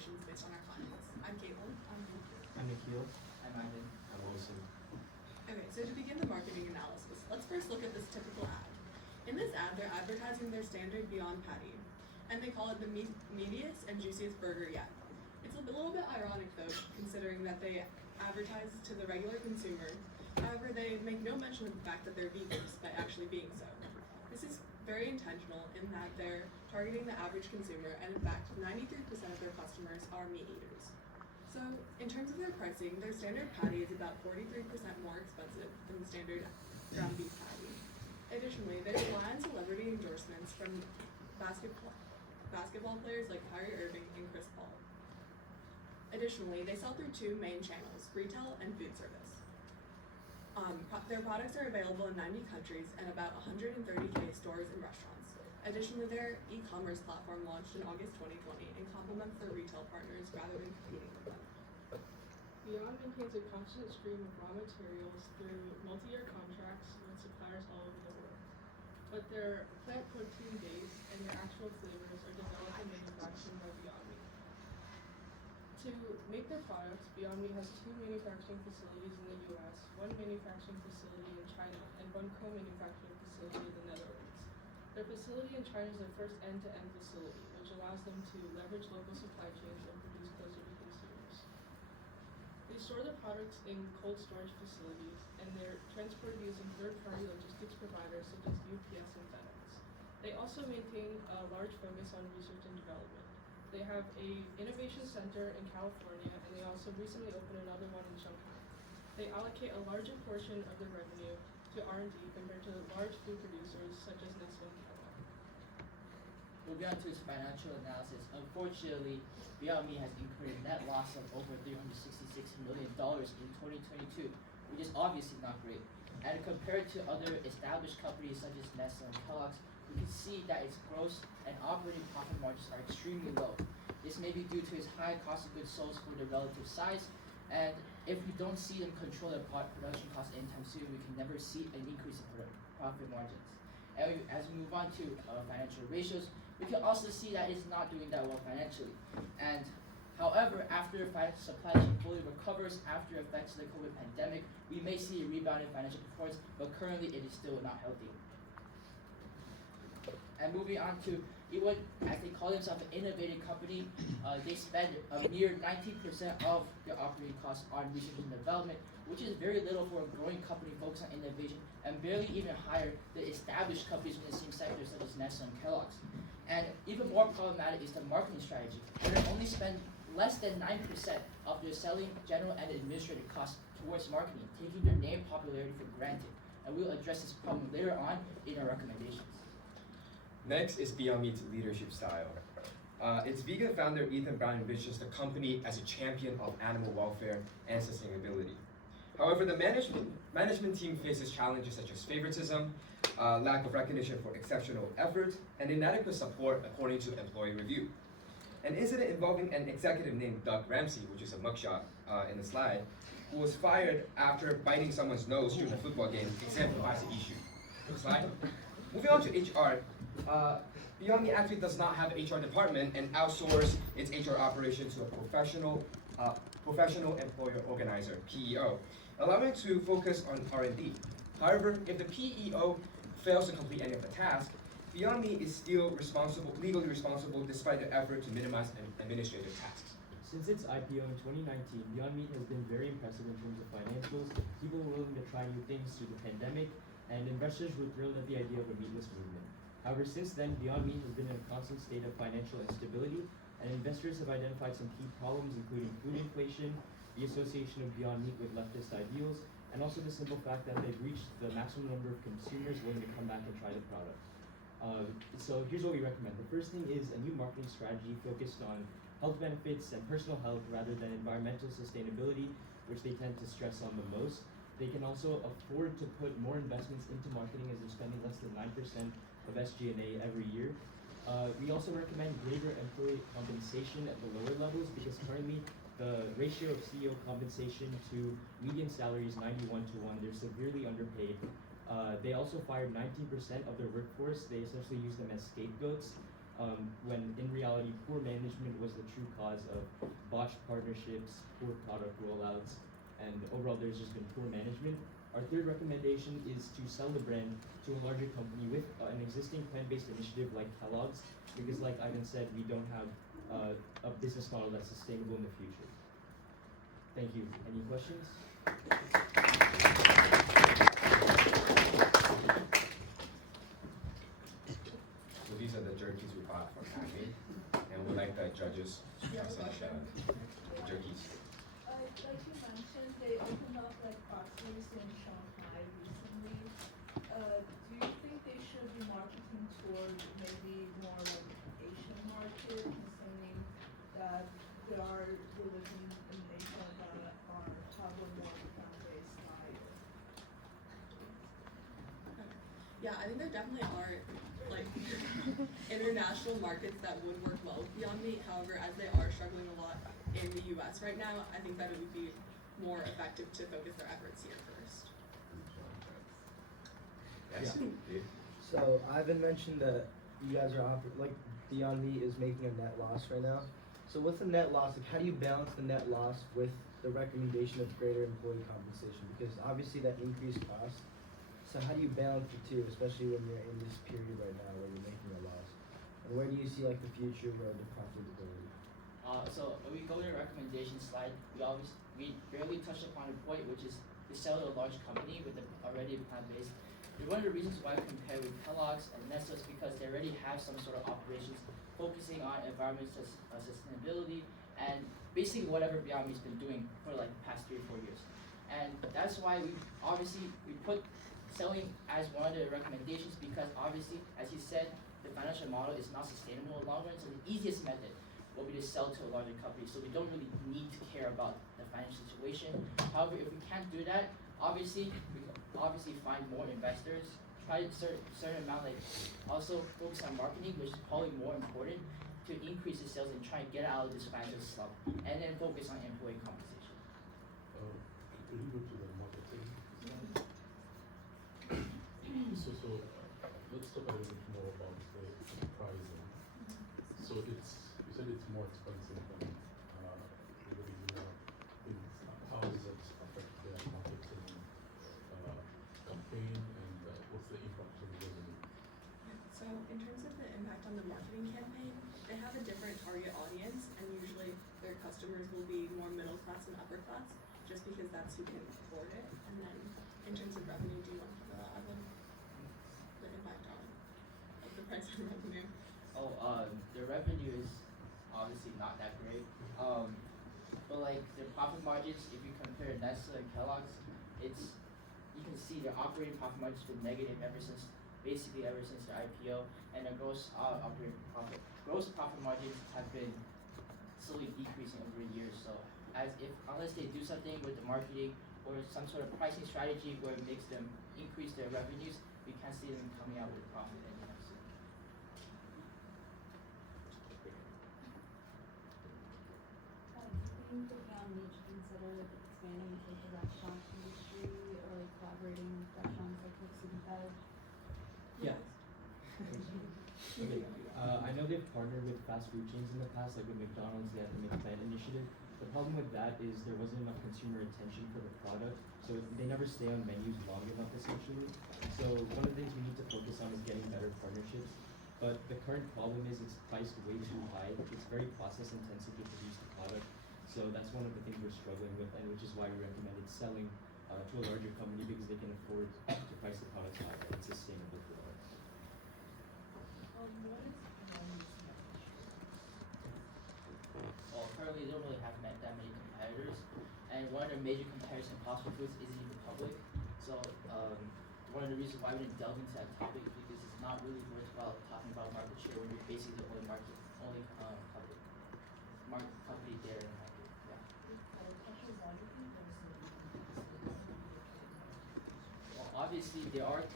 recommendations based on our findings. I'm Caitlin. I'm Nikhil. I'm Ivan. I'm Wilson. Okay, so to begin the marketing analysis, let's first look at this typical ad. In this ad, they're advertising their standard Beyond Patty, and they call it the meatiest and juiciest burger yet. It's a little bit ironic though, considering that they advertise to the regular consumer. However, they make no mention of the fact that they're vegan by actually being so. This is very intentional in that they're targeting the average consumer, and in fact, 93% of their customers are meat eaters. So, in terms of their pricing, their standard patty is about 43% more expensive than the standard ground beef patty. Additionally, they rely on celebrity endorsements from basketball players like Kyrie Irving and Chris Paul. Additionally, they sell through two main channels, retail and food service. Their products are available in 90 countries and about 130K stores and restaurants. Additionally, their e-commerce platform launched in August 2020 and complements their retail partners rather than competing with them. Beyond maintains a constant stream of raw materials through multi-year contracts with suppliers all over the world. But their plant protein base and their actual flavors are developed and manufactured by Beyond Meat. To make their products, Beyond Meat has two manufacturing facilities in the US, one manufacturing facility in China, and one co-manufacturing facility in the Netherlands. Their facility in China is their first end-to-end facility, which allows them to leverage local supply chains and produce closer to consumers. They store their products in cold storage facilities, and they're transported using third-party logistics providers such as UPS and FedEx. They also maintain a large focus on research and development. They have a innovation center in California, and they also recently opened another one in Shanghai. They allocate a larger portion of their revenue to R&D compared to large food producers such as Nestle and Kellogg. Moving on to its financial analysis, unfortunately, Beyond Meat has incurred a net loss of over $366 million in 2022, which is obviously not great. And compared to other established companies such as Nestle and Kellogg's, we can see that its gross and operating profit margins are extremely low. This may be due to its high cost of goods sold for their relative size, and if we don't see them control their production costs anytime soon, we can never see an increase in profit margins. And as we move on to financial ratios, we can also see that it's not doing that well financially. And however, after supply chain fully recovers after effects of the COVID pandemic, we may see a rebound in financial performance, but currently it is still not healthy. And moving on to even as they call themselves an innovative company, they spend a mere 19% of their operating costs on research and development, which is very little for a growing company focused on innovation, and barely even higher than established companies in the same sector such as Nestle and Kellogg's. And even more problematic is the marketing strategy, where they only spend less than 9% of their selling, general, and administrative costs towards marketing, taking their name popularity for granted. And we'll address this problem later on in our recommendations. Next is Beyond Meat's leadership style. Its vegan founder Ethan Brown envisions the company as a champion of animal welfare and sustainability. However, the management team faces challenges such as favoritism, lack of recognition for exceptional effort, and inadequate support according to employee review. An incident involving an executive named Doug Ramsey, which is a mugshot in the slide, who was fired after biting someone's nose during a football game, exemplifies the issue. Next slide. Moving on to HR, Beyond Meat actually does not have an HR department and outsources its HR operation to a professional employer organizer, PEO, allowing it to focus on R&D. However, if the PEO fails to complete any of the tasks, Beyond Meat is still legally responsible despite the effort to minimize administrative tasks. Since its IPO in 2019, Beyond Meat has been very impressive in terms of financials. People were willing to try new things through the pandemic, and investors were thrilled at the idea of a meatless movement. However, since then, Beyond Meat has been in a constant state of financial instability, and investors have identified some key problems, including food inflation, the association of Beyond Meat with leftist ideals, and also the simple fact that they've reached the maximum number of consumers willing to come back and try the product. So here's what we recommend. The first thing is a new marketing strategy focused on health benefits and personal health rather than environmental sustainability, which they tend to stress on the most. They can also afford to put more investments into marketing as they're spending less than 9% of SG&A every year. We also recommend greater employee compensation at the lower levels because currently the ratio of CEO compensation to median salary is 91 to 1. They're severely underpaid. They also fired 19% of their workforce. They essentially use them as scapegoats. when in reality, poor management was the true cause of botched partnerships, poor product rollouts, and overall there's just been poor management. Our third recommendation is to sell the brand to a larger company with an existing plant-based initiative like Kellogg's, because like Ivan said, we don't have a business model that's sustainable in the future. Thank you. Any questions? So these are the jerkies we bought from Acme, and we'd like the judges to present the jerkies. Like you mentioned, they opened up like factories in Shanghai recently. Do you think they should be marketing toward maybe more like Asian market, considering that there are religions in Asia that are have a more plant-based diet? Yeah, I think there definitely are like international markets that would work well with Beyond Meat. However, as they are struggling a lot in the US right now, I think that it would be more effective to focus their efforts here first. Yes. Dave? So Ivan mentioned that you guys are like Beyond Meat is making a net loss right now. So with the net loss, like how do you balance the net loss with the recommendation of greater employee compensation? Because obviously that increased cost. So how do you balance the two, especially when you're in this period right now where you're making a loss? And where do you see like the future road to profitability? So when we go to the recommendation slide, we barely touched upon a point, which is to sell to a large company with already plant-based. And one of the reasons why I compare with Kellogg's and Nestle is because they already have some sort of operations focusing on environmental sustainability and basically whatever Beyond Meat's been doing for like the past 3 or 4 years. And that's why we put selling as one of the recommendations, because obviously, as you said, the financial model is not sustainable in the long run, so the easiest method will be to sell to a larger company, so we don't really need to care about the financial situation. However, if we can't do that, obviously, we can obviously find more investors, try a certain amount, like also focus on marketing, which is probably more important to increase the sales and try and get out of this financial slump, and then focus on employee compensation. Could you go to the marketing? So let's talk a little bit more about the pricing. So you said it's more expensive than the original things. How does that affect their marketing campaign, and what's the impact on the revenue? So in terms of the impact on the marketing campaign, they have a different target audience, and usually their customers will be more middle class and upper class, just because that's who can afford it. And then in terms of revenue, do you want to talk about that, the impact on like the price and revenue? The revenue is obviously not that great. But like their profit margins, if you compare Nestle and Kellogg's, you can see their operating profit margins been negative ever since their IPO, and their gross profit margins have been slowly decreasing over the years. So unless they do something with the marketing or some sort of pricing strategy where it makes them increase their revenues, we can't see them coming out with profit anytime soon. Do you think that Beyond Meat should consider expanding into the restaurant industry or like collaborating with restaurants like City Bed? Yeah. Okay. I know they've partnered with fast food chains in the past, like with McDonald's, they had the McPlant initiative. The problem with that is there wasn't enough consumer attention for the product, so they never stay on menus long enough essentially. So one of the things we need to focus on is getting better partnerships. But the current problem is it's priced way too high. It's very process intensive to produce the product. So that's one of the things we're struggling with, and which is why we recommended selling to a larger company, because they can afford to price the products higher and it's sustainable for us. What is Beyond Meat's Well, currently they don't really have that many competitors, and one of the major comparison possible foods is the public. So one of the reasons why we didn't delve into that topic is because it's not really worthwhile talking about market share when you're basically the only company there in the market. Yeah. Well, obviously there are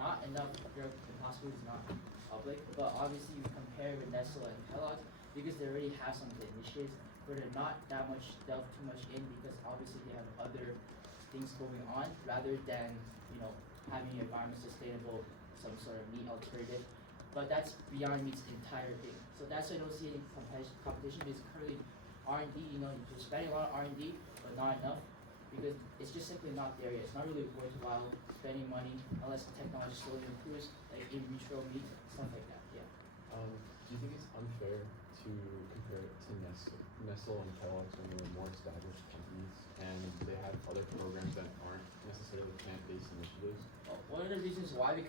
not enough. The Impossible is not public, but obviously you compare with Nestle and Kellogg's because they already have some of the initiatives, but they're not that much delved too much in, because obviously they have other things going on rather than having an environment sustainable, some sort of meat alternative. but that's Beyond Meat's entire thing. So that's why I don't see any competition because currently R&D, you're spending a lot of R&D, but not enough because it's just simply not there yet. It's not really worthwhile spending money unless the technology slowly improves, like in vitro meat, stuff like that. Yeah. Do you think it's unfair to compare it to Nestle and Kellogg's when they were more established companies and they have other programs that aren't necessarily plant-based initiatives? One of the reasons why we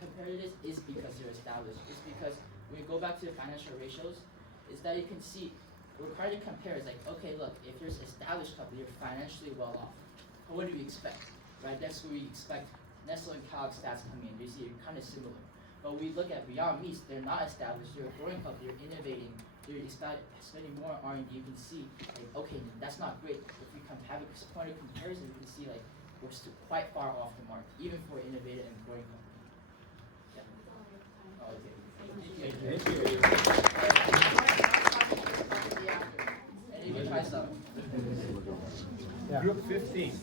compare this is because they're established. It's because when we go back to the financial ratios, is that you can see we're trying to compare. It's like, okay, look, if there's an established company, you're financially well off. But what do we expect, right? That's where we expect Nestle and Kellogg stats coming in. You see, you're kind of similar. But we look at Beyond Meats, they're not established. They're a growing company. They're innovating. They're spending more on R&D. You can see, like, okay, that's not great. If we have a point of comparison, we can see, like, we're still quite far off the mark, even for an innovative and growing company. Yeah. Oh, okay. Thank you. And you can try some. Group 15.